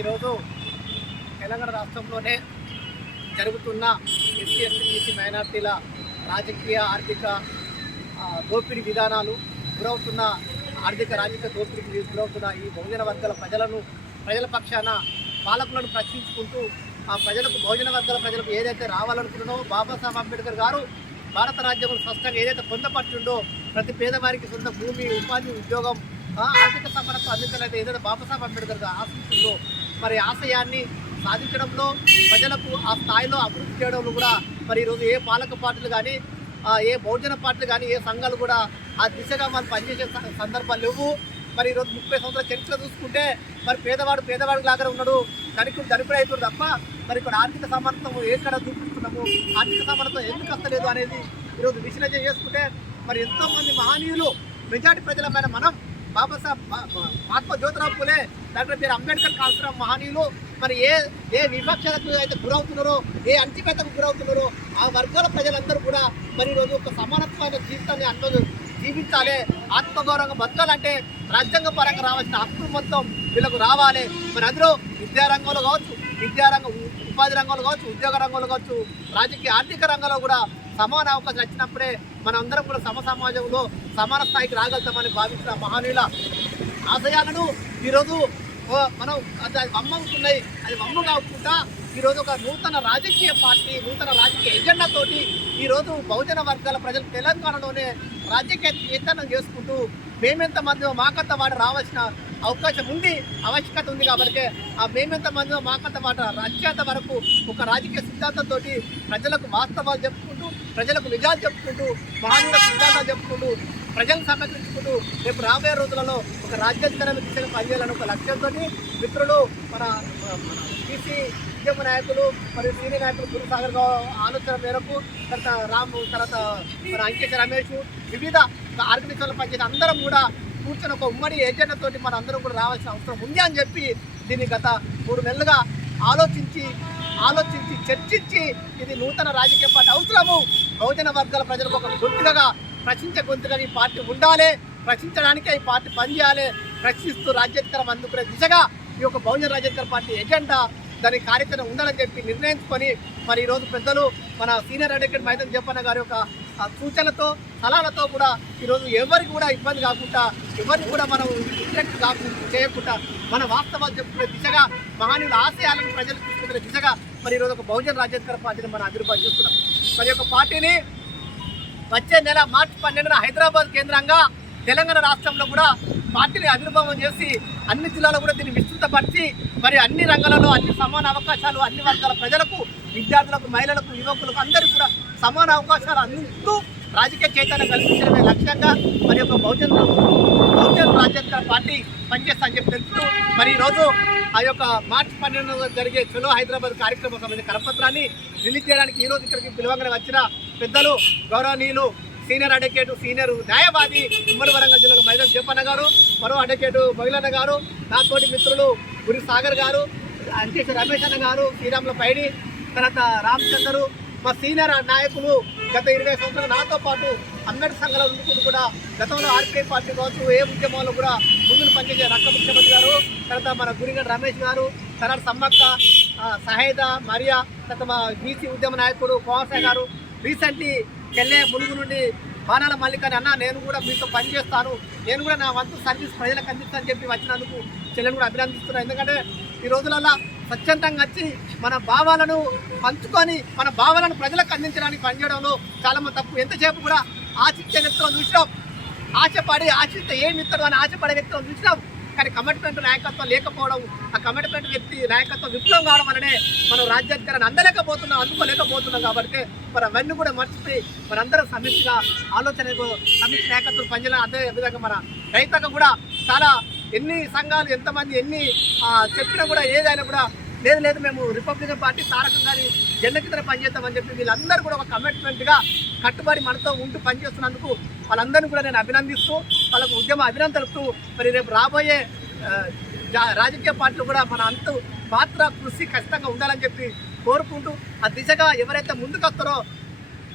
ఈరోజు తెలంగాణ రాష్ట్రంలోనే జరుగుతున్న ఎస్సీ ఎస్టీ బీసీ మైనార్టీల రాజకీయ ఆర్థిక దోపిడీ విధానాలు గురవుతున్న రాజకీయ దోపిడీకి గురవుతున్న ఈ బహుజన వర్గాల ప్రజల పక్షాన పాలకులను ప్రశ్నించుకుంటూ ఆ ప్రజలకు బహుజన వర్గాల ప్రజలకు ఏదైతే రావాలనుకున్నానో బాబాసాహెబ్ అంబేద్కర్ గారు భారత రాజ్యాంగం స్పష్టంగా ఏదైతే పొందపడుతుందో ప్రతి పేదవారికి సొంత భూమి, ఉపాధి, ఉద్యోగం, ఆర్థిక సమానత్వం అందించాలైతే ఏదైతే బాబాసాహెబ్ అంబేద్కర్ గారు ఆశిస్తుందో మరి ఆశయాన్ని సాధించడంలో ప్రజలకు ఆ స్థాయిలో అభివృద్ధి చేయడంలో కూడా మరి ఈరోజు ఏ పాలక పార్టీలు కానీ ఏ బహుజన పార్టీలు కానీ ఏ సంఘాలు కూడా ఆ దిశగా మనం పనిచేసే సందర్భాలు లేవు. మరి ఈరోజు 30 సంవత్సరాల చరిత్ర చూసుకుంటే మరి పేదవాడు లాగానే ఉన్నాడు, ధనికుడు అవుతుంది తప్ప మరి ఇక్కడ ఆర్థిక సమానత్వం ఎక్కడ చూపిస్తున్నాము, ఆర్థిక సమానత్వం ఎందుకు వస్తలేదు అనేది ఈరోజు విశ్లేషణ చేసుకుంటే మరి ఎంతోమంది మహనీయులు మెజార్టీ ప్రజలమైన మనం బాబాసాహెబ్ మహాత్మా జ్యోతిరావు పూలే, డాక్టర్ బిఆర్ అంబేద్కర్ కాల్సిన మహనీయులు మరి ఏ వివక్షలకు అయితే గురవుతున్నారో, ఏ అంటిపేతకు గురవుతున్నారో ఆ వర్గాల ప్రజలందరూ కూడా మరి ఈరోజు ఒక సమానత్వమైన జీవితాన్ని జీవించాలి, ఆత్మగౌరవంగా బతకాలంటే రాజ్యాంగ పరంగా రావాల్సిన హక్కులు మొత్తం వీళ్ళకు రావాలి. మరి అందులో విద్యారంగంలో కావచ్చు, ఉపాధి రంగంలో కావచ్చు, ఉద్యోగ రంగంలో కావచ్చు, రాజకీయ ఆర్థిక రంగంలో కూడా సమాన అవకాశం వచ్చినప్పుడే మనం అందరం కూడా సమాజంలో సమాన స్థాయికి రాగలుగుతామని భావించిన మహనీయుల ఆశయాలను ఈరోజు మనం అది వమ్మవుతున్నాయి. అది వమ్ము కాకుండా ఈరోజు ఒక నూతన రాజకీయ పార్టీ, నూతన రాజకీయ ఎజెండాతోటి ఈరోజు బహుజన వర్గాల ప్రజలు తెలంగాణలోనే రాజకీయ చైతన్యం చేసుకుంటూ మేమెంతమంది మాకంత వాడు రావాల్సిన అవకాశం ఉంది, ఆవశ్యకత ఉంది. కాబట్టి ఆ మేమెంతమంది మాకంత వాట రాజ్యాంగ వరకు ఒక రాజకీయ సిద్ధాంతంతో ప్రజలకు వాస్తవాలు చెప్పుకుంటూ, ప్రజలకు నిజాలు చెప్పుకుంటూ, మహనీయుల సిద్ధాంతాలు చెప్పుకుంటూ, ప్రజలను సమీకరించుకుంటూ రేపు రాబోయే రోజులలో ఒక రాజ్యాంగ దిశగా పనిచేయాలని ఒక లక్ష్యంతో మిత్రులు మన బీసీ ఉద్యమ నాయకులు మరియు సీనియర్ నాయకులు గురుసాగర్ ఆలోచన మేరకు తర్వాత మన అంకిత రమేష్ వివిధ ఆర్గనైజేషన్ల పనిచేసి అందరం కూడా కూర్చొని ఒక ఉమ్మడి ఏజెండాతోటి మన అందరం కూడా రావాల్సిన అవసరం ఉంది అని చెప్పి దీన్ని గత 3 నెలలుగా ఆలోచించి చర్చించి ఇది నూతన రాజకీయ పార్టీ అవసరము, బహుజన వర్గాల ప్రజలకు ఒక ప్రశ్నించే గొంతుగా ఈ పార్టీ ఉండాలి, ప్రశ్నించడానికే ఈ పార్టీ పనిచేయాలి, ప్రశ్నిస్తూ రాజ్యాధికారం అందుకునే దిశగా ఈ యొక్క బహుజన రాజ్యాధికార పార్టీ ఎజెండా దాని కార్యాచరణ ఉండాలని చెప్పి నిర్ణయించుకొని మరి ఈరోజు పెద్దలు మన సీనియర్ అడ్వకేట్ మైదన్ జప్పన్న గారి యొక్క సూచనలతో సలహాలతో కూడా ఈరోజు ఎవరికి కూడా ఇబ్బంది కాకుండా, ఎవరిని కూడా మనం ఇంట్రెక్ట్ చేయకుండా మన వాస్తవాలు చెప్పుకునే దిశగా, మహనీయుల ఆశయాలను ప్రజలకు తీసుకునే దిశగా మరి ఈరోజు ఒక బహుజన రాజ్యాధికార పార్టీని మనం అభివృద్ధి చేస్తున్నాం. మరి యొక్క పార్టీని వచ్చే నెల మార్చి 12న హైదరాబాద్ కేంద్రంగా తెలంగాణ రాష్ట్రంలో కూడా పార్టీని ఆవిర్భావం చేసి అన్ని జిల్లాలో కూడా దీన్ని విస్తృతపరిచి మరి అన్ని రంగాలలో అన్ని సమాన అవకాశాలు అన్ని వర్గాల ప్రజలకు, విద్యార్థులకు, మహిళలకు, యువకులకు అందరికీ కూడా సమాన అవకాశాలు అందిస్తూ రాజకీయ చైతన్యం కల్పించడమే లక్ష్యంగా మరి ఒక బహుజన రాజ్యాధికార పార్టీ పనిచేస్తా అని చెప్పి తెలుపుతూ మరి ఈరోజు ఆ యొక్క మార్చి 12న జరిగే చలో హైదరాబాద్ కార్యక్రమం సంబంధించిన కరపత్రాన్ని రిలీజ్ చేయడానికి ఈరోజు ఇక్కడికి పిలువగానే వచ్చిన పెద్దలు గౌరవనీయులు సీనియర్ అడ్వకేటు, సీనియర్ న్యాయవాది ఉమ్మడి వరంగల్ జిల్లాలో మైదన్ జప్పన్న గారు, మరో అడ్వకేటు మొగిలన్న గారు, నాతోటి మిత్రులు గురి సాగర్ గారు, అంకేశ రమేష్ అన్న గారు, శ్రీరాముల పైడి, తర్వాత రామచందరు, మా సీనియర్ నాయకులు గత 20 సంవత్సరాలు నాతో పాటు అంబేద్కర్ సంఘాల ఉండుకుంటూ కూడా గతంలో ఆర్పీఐ పార్టీ కావచ్చు, ఏ ఉద్యమాల్లో కూడా ముందుకు పనిచేసే రక్క ముఖ్యమంత్రి గారు, తర్వాత మన గురిగడ్డ రమేష్ గారు, తర్వాత సమ్మక్క, సహేద, మరియా, తర్వాత మా బీసీ ఉద్యమ నాయకుడు కోవసాయ గారు, రీసెంట్లీ చెల్లె ములుగు నుండి బాణాల మల్లికని అన్న నేను కూడా మీతో పనిచేస్తాను, నేను కూడా నా వంతు సర్వీస్ ప్రజలకు అందిస్తానని చెప్పి వచ్చినందుకు చెల్లెని కూడా అభినందిస్తున్నాను. ఎందుకంటే ఈ రోజులలో స్వచ్ఛందంగా వచ్చి మన భావాలను పంచుకొని మన భావాలను ప్రజలకు అందించడానికి పనిచేయడంలో చాలామంది తప్పు. ఎంతసేపు కూడా ఆశించే వ్యక్తులను చూసినాం, ఆశిస్తే ఏమి ఇస్తాడు అని ఆశపడే వ్యక్తులను చూసినాం. కానీ కమిట్మెంట్ నాయకత్వం లేకపోవడం, ఆ కమిట్మెంట్ వ్యక్తి నాయకత్వం విప్లవం కావడం వల్లనే మనం రాజ్యాధికారాన్ని అందుకోలేకపోతున్నాం. కాబట్టి మరి అవన్నీ కూడా మర్చిపోయి మనందరం సమిష్టిగా సమిష్టి నాయకత్వం పనిచేయాలి. అదే విధంగా మన రైతాంగం కూడా చాలా ఎన్ని సంఘాలు ఎంతమంది ఎన్ని చెప్పినా కూడా ఏదైనా కూడా లేదు మేము రిపబ్లికన్ పార్టీ తారకం గారి జెండా కింద పనిచేస్తామని చెప్పి వీళ్ళందరూ కూడా ఒక కమిట్మెంట్గా కట్టుబడి మనతో ఉంటూ పనిచేస్తున్నందుకు వాళ్ళందరినీ కూడా నేను అభినందిస్తూ వాళ్ళకు అభినందన తెలుపుతూ మరి రేపు రాబోయే రాజకీయ పార్టీలు కూడా మన అంతు పాత్ర కృషి ఖచ్చితంగా ఉండాలని చెప్పి కోరుకుంటూ ఆ దిశగా ఎవరైతే ముందుకు వస్తారో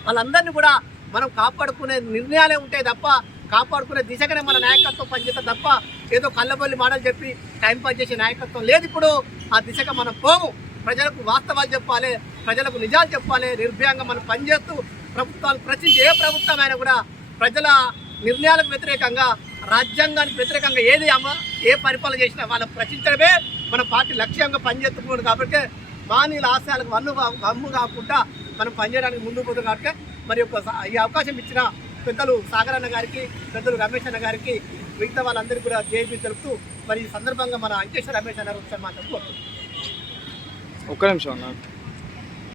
వాళ్ళందరినీ కూడా మనం కాపాడుకునే నిర్ణయాలే ఉంటాయి తప్ప కాపాడుకునే దిశగానే మన నాయకత్వం పనిచేస్తే తప్ప ఏదో కళ్ళబొల్లి మాటలు చెప్పి టైంపాస్ చేసే నాయకత్వం లేదు. ఇప్పుడు ఆ దిశగా మనం పోము. ప్రజలకు వాస్తవాలు చెప్పాలి, ప్రజలకు నిజాలు చెప్పాలి. నిర్భయంగా మనం పనిచేస్తూ ప్రభుత్వాలు ప్రశ్నించి ఏ ప్రభుత్వం అయినా కూడా ప్రజల నిర్ణయాలకు వ్యతిరేకంగా, రాజ్యాంగానికి వ్యతిరేకంగా ఏ పరిపాలన చేసినా వాళ్ళని ప్రశ్నించడమే మన పార్టీ లక్ష్యంగా పనిచేస్తున్నాడు. కాబట్టి మానవుల ఆశయాలకు వమ్ము కాకుండా మనం పనిచేయడానికి ముందుకు పోతుంది. కాబట్టి మరి ఈ అవకాశం ఇచ్చిన పెద్దలు సాగర్ అన్న గారికి, పెద్దలు రమేష్ అన్న గారికి, మిగతా వాళ్ళందరికీ కూడా జేబీ తెలుపుతూ మరి ఈ సందర్భంగా మన అంకేశ్వర రమేష్ అన్న ఒకసారి మాట్లాడుతూ ఒక్క నిమిషం అన్న.